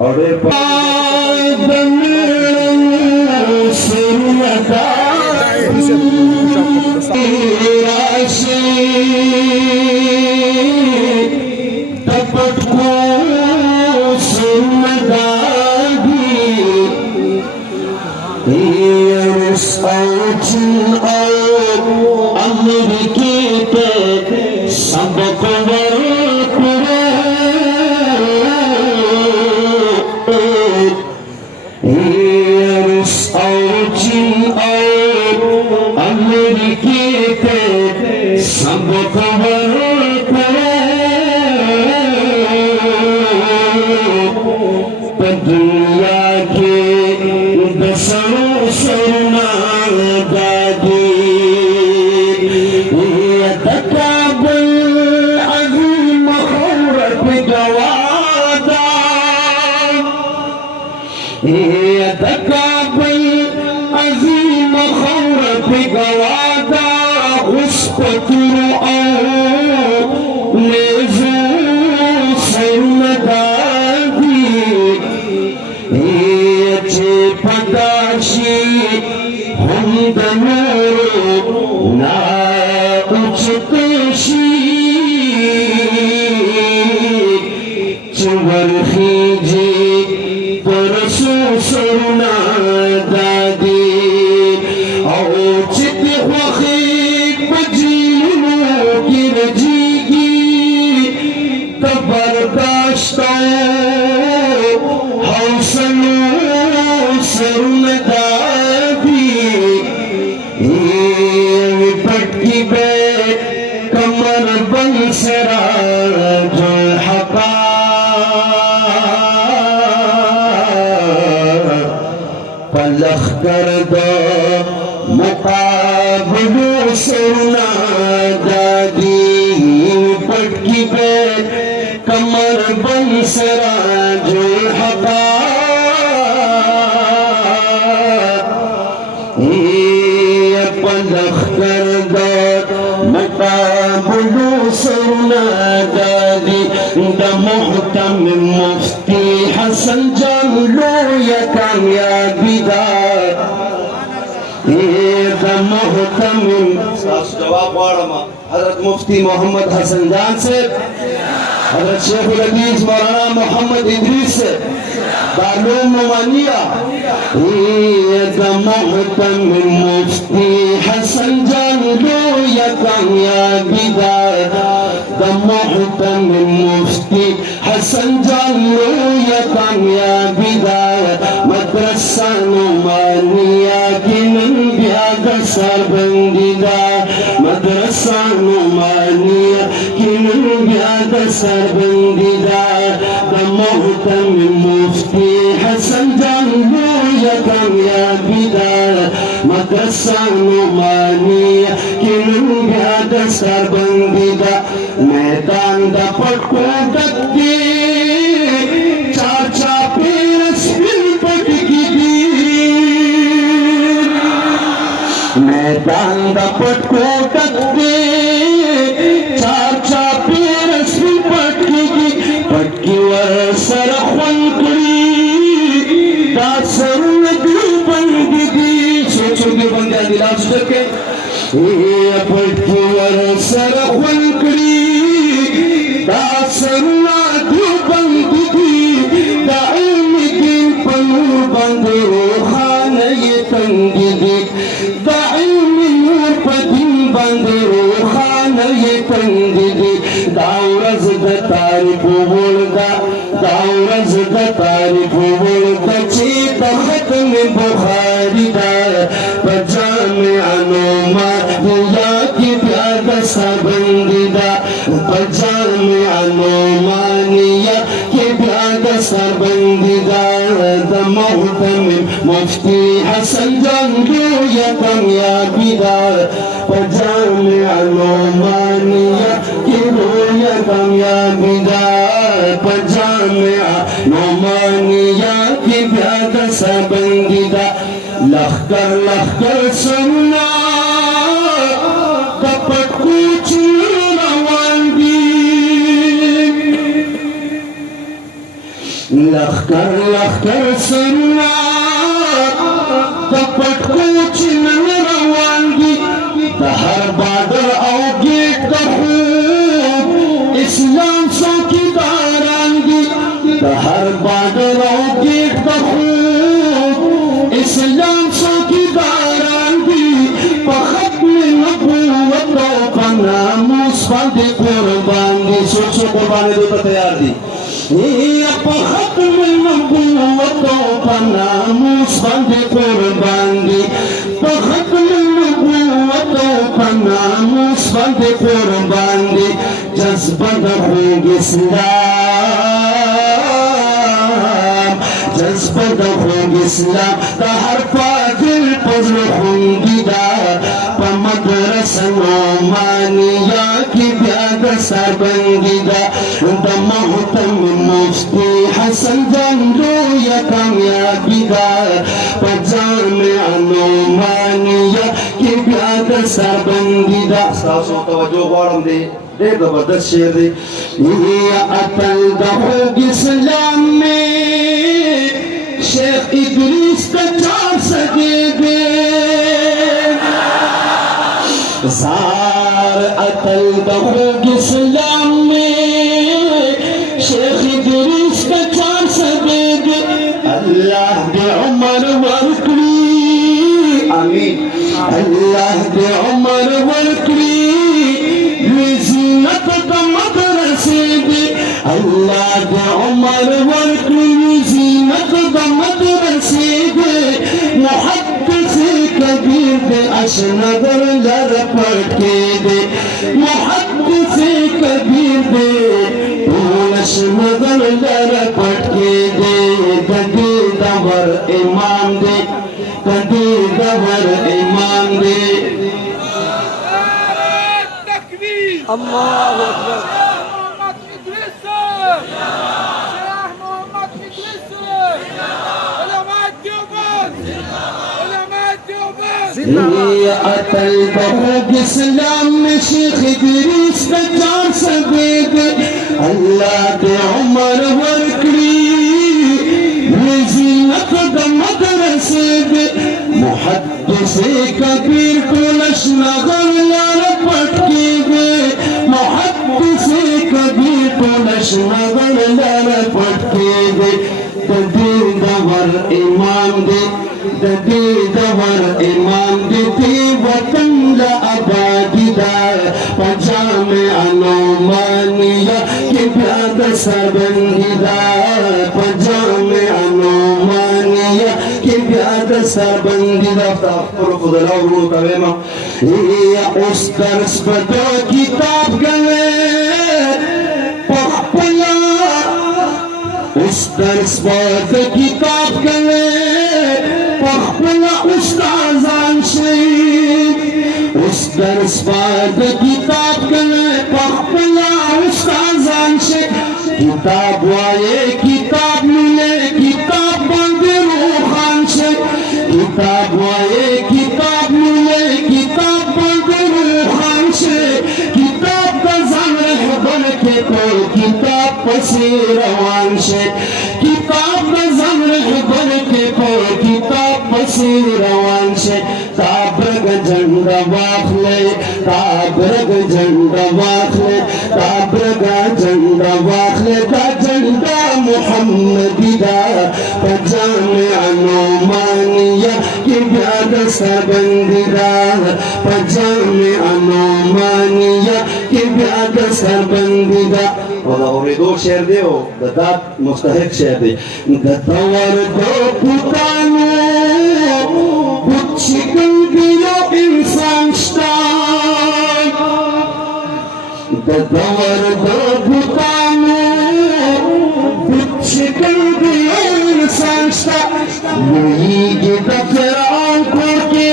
और हज़रत मुफ्ती मोहम्मद हसन जान से, हज़रत शेखुल हदीस मौलाना मोहम्मद इदरीस से, दारुल उलूमिया मुफ्ती हसन जान लो या कामयाबी मुफ्ती हसन जान लो या कामयाबी मदरसा नुमानिया की नंबियाग सरबंदीदा मदरसा नुमानिया की नंबियाग सरबंदीदा मुफ्ती हसन जान लो या कामयाबी मदरसा नुमानिया की नंबियाग सरबंदीदा मैदान दा पटको गत्ती चाचा पेरस मैदान दा पटको कत्ते चाचा पेरस पटकी वर सर खंकड़ी दासर नदी बंदी सोचो के बंदा दिला सके पटकी वर सर खंकड़ी दासर नदी बंदी दाइम दिन पनु बंदो खान ये तंगी दावरज तारीफ बोलदा दावरज तारीफ बोलदा चेता खत्म बुखारी दा पजामे अनुमा या की प्यादा सबंदीदा पजामे अनुमानिया की प्यादा सबंदीदा मुफ्ती हसन जान लो या कामयाबी पजामे अनुमानिया की रोया कामयाबी पजामे अनुमानिया की प्यादा सबंदीदा लखकर लखकर सुनना कपट कुछ रवानगी लखकर लखकर सन्ना कपट को चिन्ह रवानगी हर बादर आओ गेट कहूँ इस्लाम सो की दारानगी हर बादर आओ गेट कहूँ इस्लाम सो की दारानगी पखत में नबूवतों का नामूस बांधे कुर्बान दी सोचो कुर्बानी दो तो तैयार दी ये पखत में नबूवतों का नामूस बांधे कुर्बान दी पखत में नबूवतों का नामूस बांधे कुर्बान दी जज्बा दहोगे इस्लाम जज्बा दहोगे इस्लाम का हर फाजिल पज़ल होंगी दा पमदरसा नौमानिया की ब्याद सरबंगी दा दमहतम मुफ्ती हसन जंदो या कामयाबी दा पजामे नौमानिया की ब्याद सरबंगी दा सासो तवज्जो गौरम दे जबरदस्त शेर दे ये अतल दहोगे इस्लाम में शेख इदरीस का चार सगे दे सार अतल दहोगे इस्लाम में शेख इदरीस का चार सगे दे अल्लाह दे उमर वरकरी आमीन अल्लाह दे उमर वरकरी जीनत का मदरसे दे अल्लाह दे उमर वरकरी जीनत का मदरसे दे मुहद्दिस कबीर दे अशनगर लर पटके दे मुहद्दिस कबीर दे अशनगर लर पटके दे कदी दवर इमाम दे कदी दवर इमाम दे अल्लाहु अकबर शेख मोहम्मद इद्रिस उलमा देवबंद ये अतल दहोगे इस्लाम में शेख इदरीस का चार सगे दे अल्लाह दे उमर वरकरी जीनत का मदरसे दे मुहद्दिस कबीर को लशनगर यार पटके दे मुहद्दिस कबीर को लशनगर यार पटके दे कदी दवर इमाम दे कदी दवर इमाम दे ते वतन ला आबादी दा पजामे अनोमानिया के प्याद सरबंदी दा पजामे अनोमानिया के प्याद सरबंदी दा ताफर खुदला रू कवेमा ये उस दर्स बदो किताब गले पखपला उस दर्स बदो किताब गले पखपला उस्ताज़ान से उस दर्स बदो किताब गले पखपला उस्ताज़ान से किताब वाये किताब मिले किताब बंदे रूहान से किताब वाये किताब मिले किताब बंदे रूहान से किताब का ज़मर बन के कोई किताब पसी रवान से किताब का ज़मर बन के कोई किताब पसी रवान से ताबरग झंडा वाखले ताबरग झंडा वाखले ताबरग झंडा वाखले का झंडा मुहम्मदी दा पजामे अनोमानिया की ब्याद सरबंदी दा पजामे अनोमानिया की ब्याद सरबंदी दा और दो शेर दे हो ददात मुस्तहिक शेर दे दतवर दो पुतानो बुच्छिकन दियो इंसान स्टान दतवर दो पुतानो बुच्छिकन दियो इंसान स्टान यही के दफरान कोके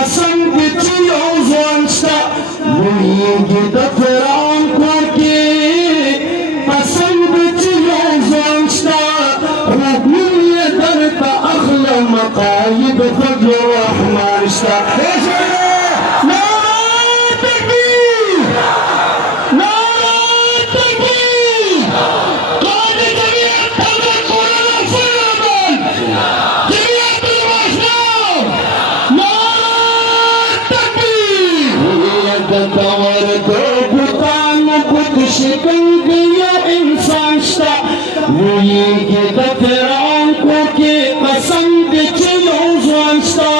असम बिचियो जोन स्टा यही के दफरान कोके مقايد فضل الرحمن نار تكبير قائد جميع لویږي د فرعون کو کې قسم دې چې یو ځوان شته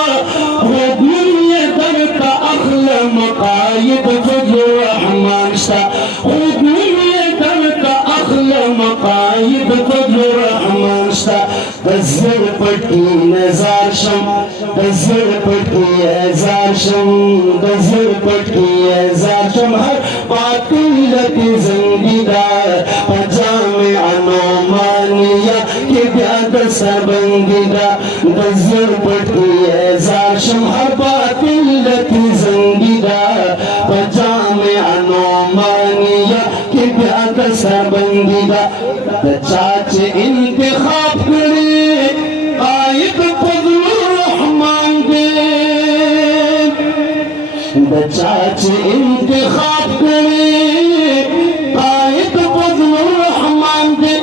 خوبونه یې درته اخلم قاید فضل الرحمن شته خوبونه یې درته اخلم قاید فضل الرحمن شته د زړه پټي نظر شم د زړه پټي ازار شم د زړه پټي ازار شم هر باطل کې زنګیدار پجامع نومانیه کې بیا د سربندیدا د زړه پټي ازار شم هر باطل کې زنګیدار پجامع نومانیه کې بیا د سربندیدا د چاچ انتخاب کړی قائد فضل الرحمن دے د چاچ انتخاب کړی قائد فضل الرحمن دے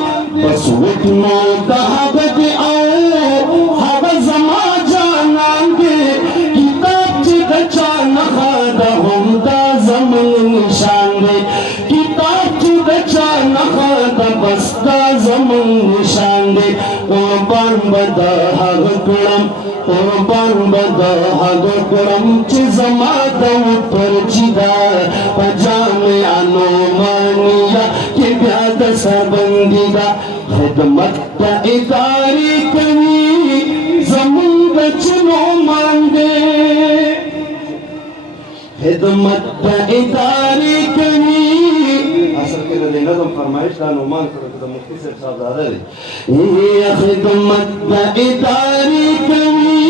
بس وټنو د هغه دی او هغه زما جانان دی کتاب چې د چا نه د هم دا زمون نشان دی کتاب چې د چا نه د بس دا زمون نشان دی قربان بدا هغه کړم قربان بدا هغه کړم چې زما د پر چیدا پجامع نومانیه کې بیا د سربندیدا خدمت د ادارې کوي زمون بچنو مانګې خدمت د ادارې کوي اصل کې د نظم فرمایش دا نومان سره د مفتی صاحب صاحبزاده دی خدمت د ادارې کوي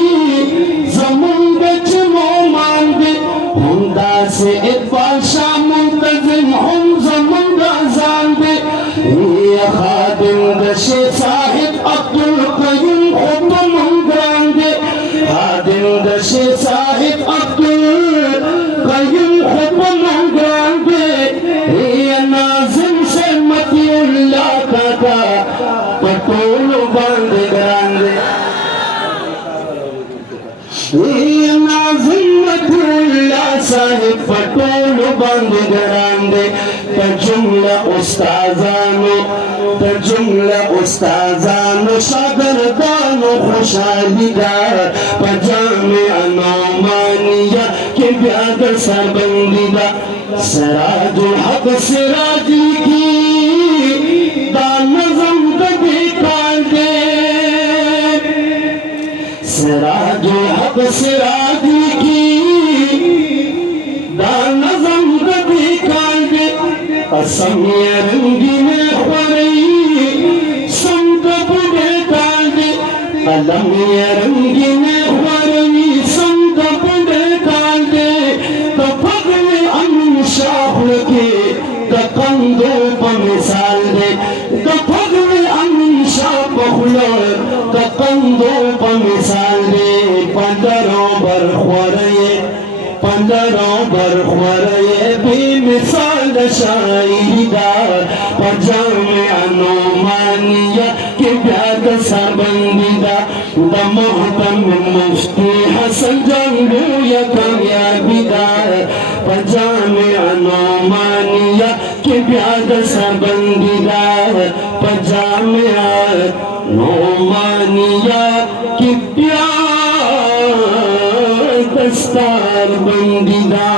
زمون بچنو مانګې هم داسې اقبال شاه منتظم هم زمون رازان دی خادم د شیخ صاحب عبدالقیوم خود من ګران دی خادم د شیخ صاحب عبدالقیوم خود من ګران دی ناظم سے متی اللہ کا پټول باندې ګران دی ناظم متی اللہ صاحب پټول باندې ګران دی جمله استادانو شاگردانو خوشحالی دا پجامع نومانیه کې بیا د سربندی دا سراج الحق سراج کی دا نظم د بیکار دی سراج الحق سراج کی دا نظم د بیکار دی قسم یې رنگی میں خوری سمت بڑے کاندے قلم یې رنگی میں خوری سمت بڑے کاندے کپگل امن شاخل کے کندو پا مثال دے کپگل امن شاخ بخلور کندو پا مثال دے پندروں بر خوری پندروں بر خوری بے مثال شاعری دا پجامع نومانیه کې بیا د سربندی دا د محتم مفتی حسن جنگو یا کامیابی دا پجامع نومانیه کې بیا د سربندی دا پجامع نومانیه کې بیا د سربندی دا